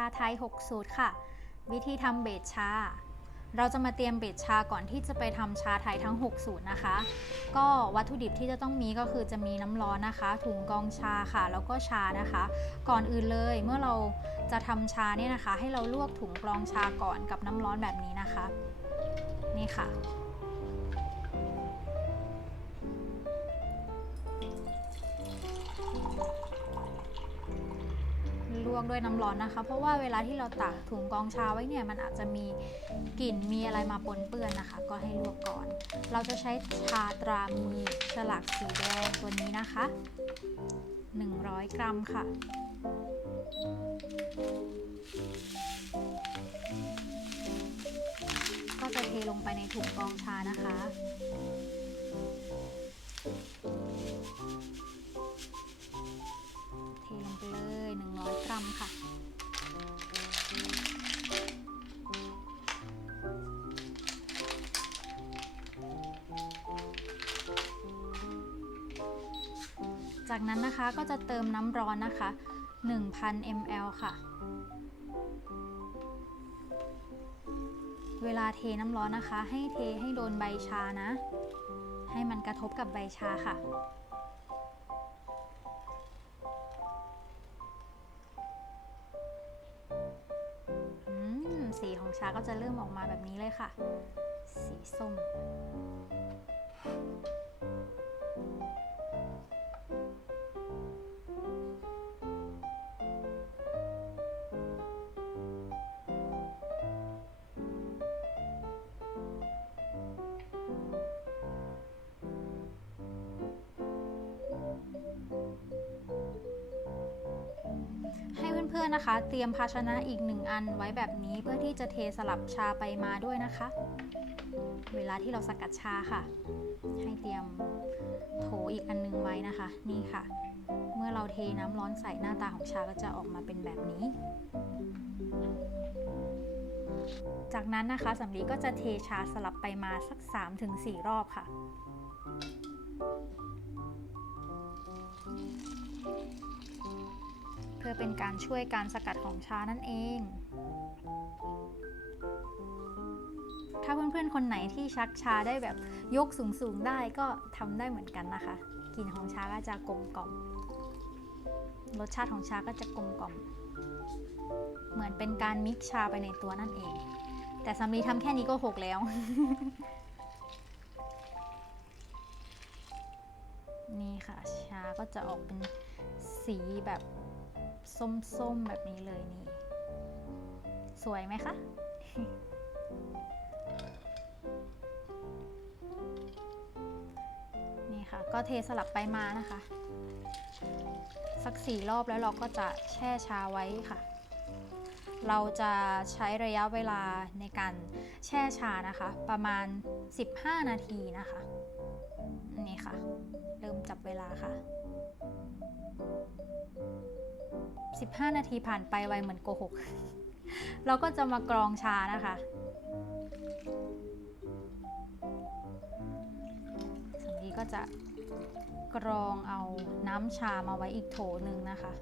าไทย6สูตรค่ะวิธีทำเบสชาเราจะมาเตรียมเบสชาก่อนที่จะไปทำชาไทยทั้ง6สูตรนะคะก็วัตถุดิบที่จะต้องมีก็คือจะมีน้ำร้อนนะคะถุงกรองชาค่ะแล้วก็ชานะคะก่อนอื่นเลยเมื่อเราจะทำชาเนี่ยนะคะให้เราลวกถุงกรองชาก่อนกับน้ำร้อนแบบนี้นะคะนี่ค่ะลวกด้วยน้ำร้อนนะคะเพราะว่าเวลาที่เราตักถุงกรองชาไว้เนี่ยมันอาจจะมีกลิ่นมีอะไรมาปนเปื้อนนะคะก็ให้ลวกก่อนเราจะใช้ชาตรามีฉลากสีแดงตัวนี้นะคะ100 กรัมค่ะก็จะเทลงไปในถุงกรองชานะคะเทลงไปเลย100 กรัมค่ะจากนั้นนะคะก็จะเติมน้ำร้อนนะคะ 1,000 ml ค่ะเวลาเทน้ำร้อนนะคะให้เทให้โดนใบชานะให้มันกระทบกับใบชาค่ะสีของชาก็จะเริ่มออกมาแบบนี้เลยค่ะสีส้มให้เพื่อนๆนะคะเตรียมภาชนะอีก1อันไว้แบบนี้เพื่อที่จะเทสลับชาไปมาด้วยนะคะเวลาที่เราสกัดชาค่ะให้เตรียมโถอีกอันนึงไว้นะคะนี่ค่ะเมื่อเราเทน้ำร้อนใส่หน้าตาของชาก็จะออกมาเป็นแบบนี้จากนั้นนะคะสำลีก็จะเทชาสลับไปมาสัก 3-4 รอบค่ะเพื่อเป็นการช่วยการสกัดของชานั่นเองถ้าเพื่อนๆคนไหนที่ชักชาได้แบบยกสูงๆได้ก็ทำได้เหมือนกันนะคะกลิ่นของชาก็จะกลมกล่อมรสชาติของชาก็จะกลมกล่อมเหมือนเป็นการมิกซ์ชาไปในตัวนั่นเองแต่สำลีทำแค่นี้ก็6แล้ว นี่ค่ะชาก็จะออกเป็นสีแบบส้มๆแบบนี้เลยนี่สวยไหมคะ นี่ค่ะก็เทสลับไปมานะคะสัก4 รอบแล้วเราก็จะแช่ชาไว้ค่ะเราจะใช้ระยะเวลาในการแช่ชานะคะประมาณ15 นาทีนะคะนี่ค่ะเริ่มจับเวลาค่ะ15 นาทีผ่านไปไวเหมือนโกหก เราก็จะมากรองชานะคะสำลีก็จะกรองเอาน้ำชามาไว้อีกโถหนึ่งนะคะ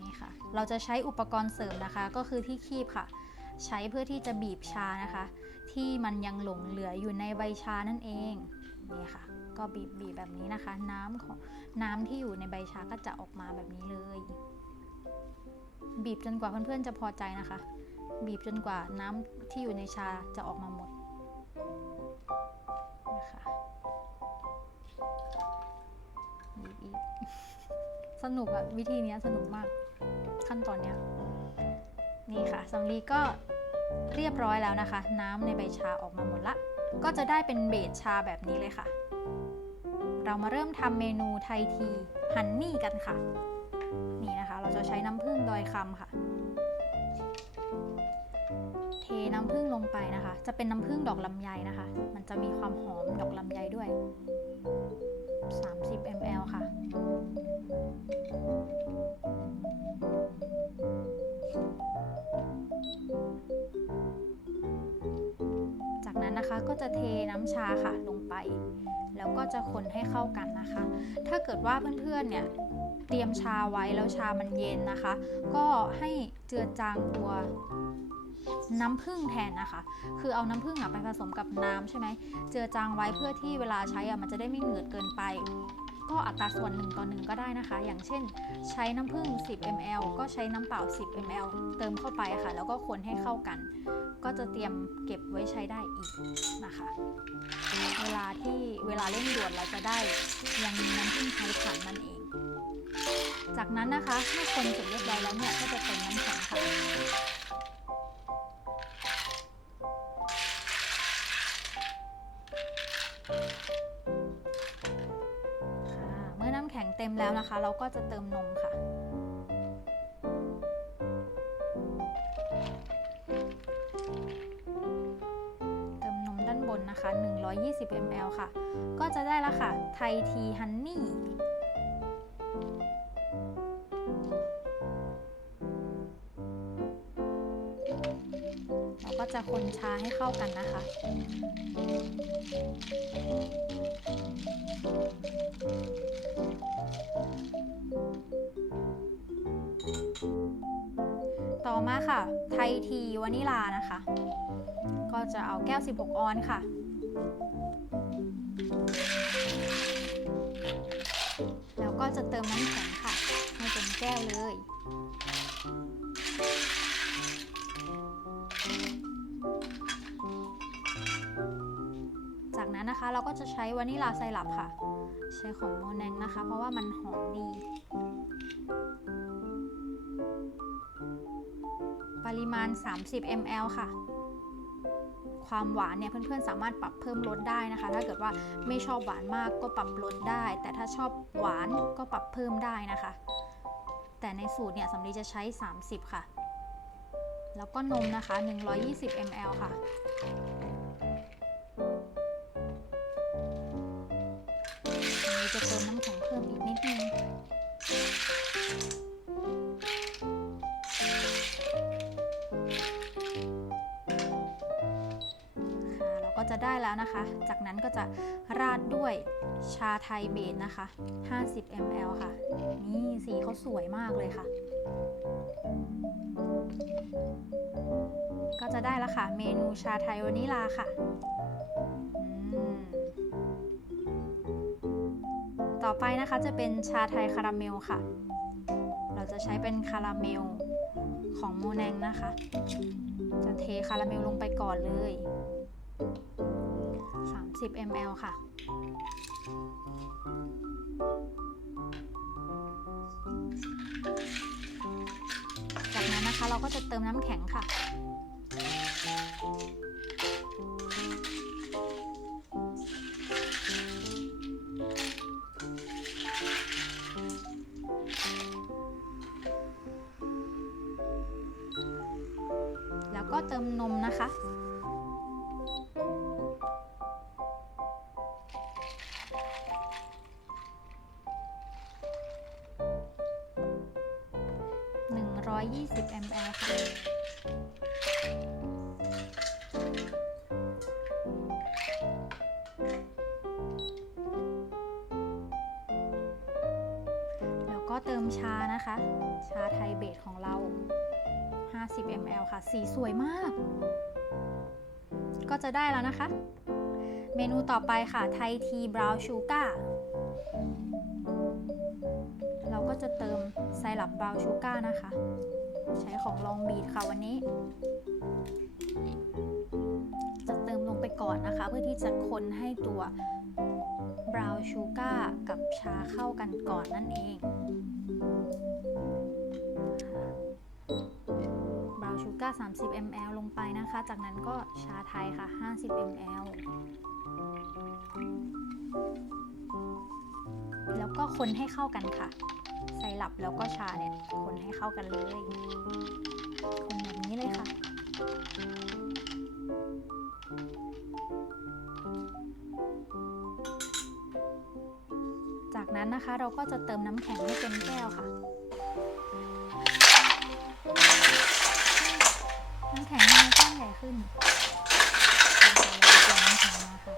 นี่ค่ะเราจะใช้อุปกรณ์เสริมนะคะก็คือที่คีบค่ะใช้เพื่อที่จะบีบชานะคะที่มันยังหลงเหลืออยู่ในใบชานั่นเองนี่ค่ะก็บีบแบบนี้นะคะน้ำที่อยู่ในใบชาก็จะออกมาแบบนี้เลยบีบจนกว่าเพื่อนๆจะพอใจนะคะบีบจนกว่าน้ำที่อยู่ในชาจะออกมาหมดนะคะบีบอีกสนุกอะวิธีนี้สนุกมากขั้นตอนเนี้ยนี่ค่ะสำลีก็เรียบร้อยแล้วนะคะน้ำในใบชาออกมาหมดละก็จะได้เป็นเบสชาแบบนี้เลยค่ะเรามาเริ่มทำเมนูไทยทีฮันนี่กันค่ะนี่นะคะเราจะใช้น้ำผึ้งดอยคำค่ะเทน้ำผึ้งลงไปนะคะจะเป็นน้ำผึ้งดอกลำไยนะคะมันจะมีความหอมดอกลำไยด้วย30 ml ค่ะจากนั้น นั้นนะคะก็จะเทน้ำชาค่ะลงไปแล้วก็จะคนให้เข้ากันนะคะถ้าเกิดว่าเพื่อนๆเนี่ยเตรียมชาไว้แล้วชามันเย็นนะคะก็ให้เจือจางตัวน้ำผึ้งแทนนะคะคือเอาน้ำผึ้งไปผสมกับน้ำใช่ไหมเจือจางไว้เพื่อที่เวลาใช้มันจะได้ไม่เหนืดเกินไปก็อัตราส่วน1:1ก็ได้นะคะอย่างเช่นใช้น้ำผึ้ง10 ml ก็ใช้น้ำเปล่า10 ml เติมเข้าไปค่ะแล้วก็คนให้เข้ากันก็จะเตรียมเก็บไว้ใช้ได้อีกนะคะเวลาเร่งด่วนเราจะได้ยังมีน้ำผึ้งใช้ขันนั่นเองจากนั้นนะคะเมื่อคนเสร็จเรียบร้อยแล้วเนี่ยก็จะเติมน้ำแข็งค่ะเมื่อน้ำแข็งเต็มแล้วนะคะเราก็จะเติมนมค่ะเติมนมด้านบนนะคะ120 ml ค่ะก็จะได้แล้วค่ะไทยทีฮันนี่เราก็จะคนชาให้เข้ากันนะคะต่อมาค่ะไทยทีวานิลานะคะก็จะเอาแก้ว16 ออนซ์ค่ะแล้วก็จะเติมน้ำแข็งค่ะให้เต็มแก้วเลยจากนั้นนะคะเราก็จะใช้วานิลาไซรัปค่ะใช้ของโมแนงนะคะเพราะว่ามันหอมดีปริมาณ30 ml ค่ะความหวานเนี่ยเพื่อนๆสามารถปรับเพิ่มรสได้นะคะถ้าเกิดว่าไม่ชอบหวานมากก็ปรับลดได้แต่ถ้าชอบหวานก็ปรับเพิ่มได้นะคะแต่ในสูตรเนี่ยสำลีจะใช้30ค่ะแล้วก็นมนะคะ120 ml ค่ะจะเติมน้ำแข็งเพิ่มอีกนิดนึงเราก็จะได้แล้วนะคะจากนั้นก็จะราดด้วยชาไทยเบสนะคะ50 ml ค่ะนี่สีเขาสวยมากเลยค่ะก็จะได้แล้วค่ะเมนูชาไทยวานิลาค่ะต่อไปนะคะจะเป็นชาไทยคาราเมลค่ะเราจะใช้เป็นคาราเมลของโมแนงนะคะจะเทคาราเมลลงไปก่อนเลย30 ml ค่ะจากนั้นนะคะเราก็จะเติมน้ำแข็งค่ะแล้วก็เติมนมนะคะ120 ml ค่ะแล้วก็เติมชานะคะชาไทยเบสของเรา50 ml ค่ะสีสวยมากก็จะได้แล้วนะคะเมนูต่อไปค่ะไทยทีบราวน์ชูการ์เราก็จะเติมไซรัปบราวน์ชูการ์นะคะใช้ของลองบีทค่ะวันนี้จะเติมลงไปก่อนนะคะเพื่อที่จะคนให้ตัวบราวน์ชูการ์กับชาเข้ากันก่อนนั่นเองบราวน์ชูการ์30 ml ลงไปนะคะจากนั้นก็ชาไทยค่ะ50 ml แล้วก็คนให้เข้ากันค่ะไซรัปแล้วก็ชาเนี่ยคนให้เข้ากันเลยคนแบบนี้เลยค่ะจากนั้นนะคะเราก็จะเติมน้ำแข็งให้เต็มแก้วค่ะน้ำแข็งมันก้อนใหญ่ขึ้น แข็งมาค่ะ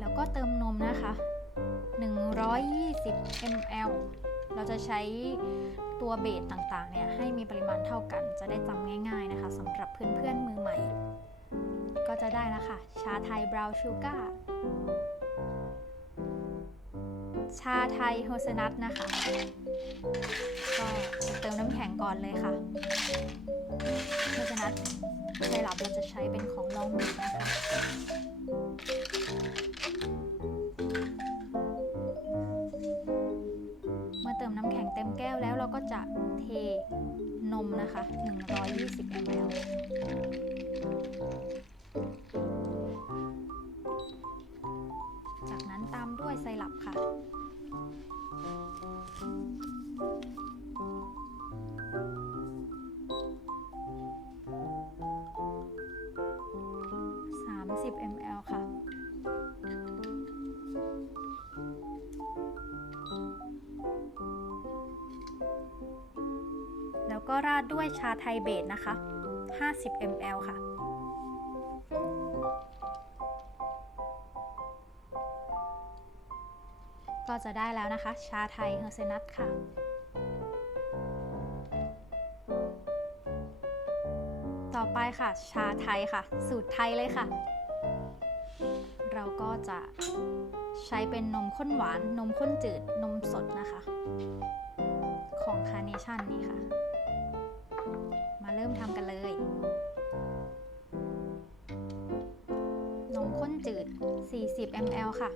แล้วก็เติมนมนะคะ120 ml เราจะใช้ตัวเบสต่างๆเนี่ยให้มีปริมาณเท่ากันจะได้จำง่ายๆนะคะสำหรับเพื่อนๆมือใหม่ก็จะได้แล้วค่ะชาไทยบราวน์ชูการ์ชาไทยเฮเซลนนะคะก็เติมน้ำแข็งก่อนเลยค่ะเฮเซลนไซรัปเราจะใช้เป็นของลองบีนะคะเมื่อเติมน้ำแข็งเต็มแก้วแล้วเราก็จะเทนมนะคะ120 ml จากนั้นตามด้วยไซรัปค่ะ30 ml ค่ะแล้วก็ราดด้วยชาไทยเบสนะคะ50 ml ค่ะก็จะได้แล้วนะคะชาไทยเฮเซลนค่ะต่อไปค่ะชาไทยค่ะสูตรไทยเลยค่ะเราก็จะใช้เป็นนมข้นหวานนมข้นจืดนมสดนะคะของคาร์เนชั่นนี่ค่ะมาเริ่มทำกันเลยนมข้นจืด40 ml ค่ะ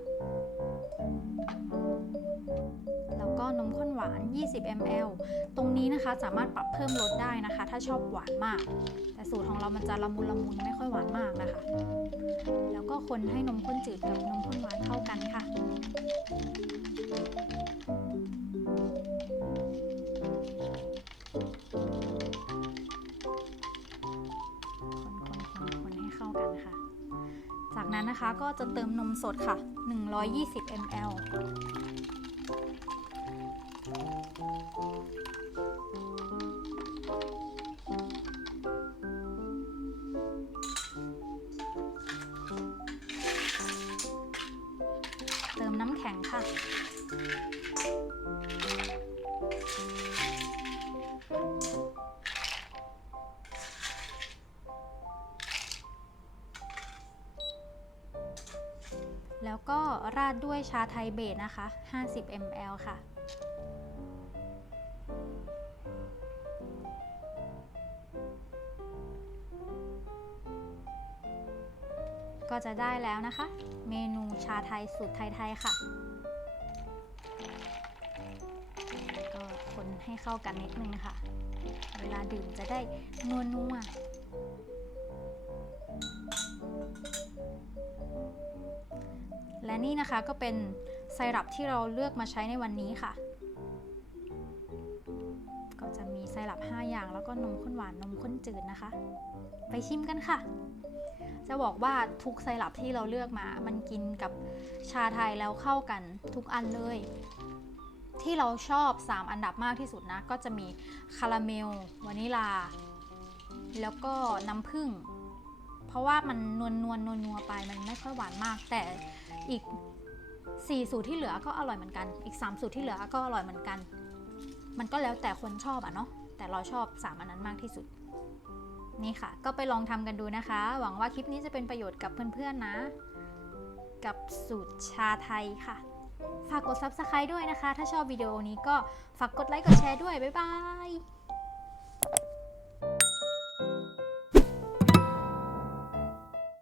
แล้วก็นมข้นหวาน20 ml ตรงนี้นะคะสามารถปรับเพิ่มรสได้นะคะถ้าชอบหวานมากแต่สูตรของเรามันจะละมุนไม่ค่อยหวานมากนะคะแล้วก็คนให้นมข้นจืดกับนมข้นหวานเข้ากันค่ะคนให้เข้ากันค่ะจากนั้นนะคะก็จะเติมนมสดค่ะ120 mlเติมน้ำแข็งค่ะแล้วก็ราดด้วยชาไทยเบสนะคะ50 ml ค่ะก็จะได้แล้วนะคะเมนูชาไทยสูตรไทยๆค่ะก็คนให้เข้ากันนิดนึงค่ะเวลาดื่มจะได้นัวและนี่นะคะก็เป็นไซรัปที่เราเลือกมาใช้ในวันนี้ค่ะก็จะมีไซรัป5อย่างแล้วก็นมข้นหวานนมข้นจืดนะคะไปชิมกันค่ะจะบอกว่าทุกไซรัปที่เราเลือกมามันกินกับชาไทยแล้วเข้ากันทุกอันเลยที่เราชอบ3อันดับมากที่สุดนะก็จะมีคาราเมลวานิลาแล้วก็น้ำผึ้งเพราะว่ามันนัวไปมันไม่ค่อยหวานมากแต่อีก4สูตรที่เหลือก็อร่อยเหมือนกันอีก3สูตรที่เหลือก็อร่อยเหมือนกันมันก็แล้วแต่คนชอบเนาะแต่เราชอบ3อันนั้นมากที่สุดนี่ค่ะก็ไปลองทำกันดูนะคะหวังว่าคลิปนี้จะเป็นประโยชน์กับเพื่อนๆนะกับสูตรชาไทยค่ะฝากกด Subscribe ด้วยนะคะถ้าชอบวิดีโอนี้ก็ฝากกดไลค์กดแชร์ด้วยบ๊ายบาย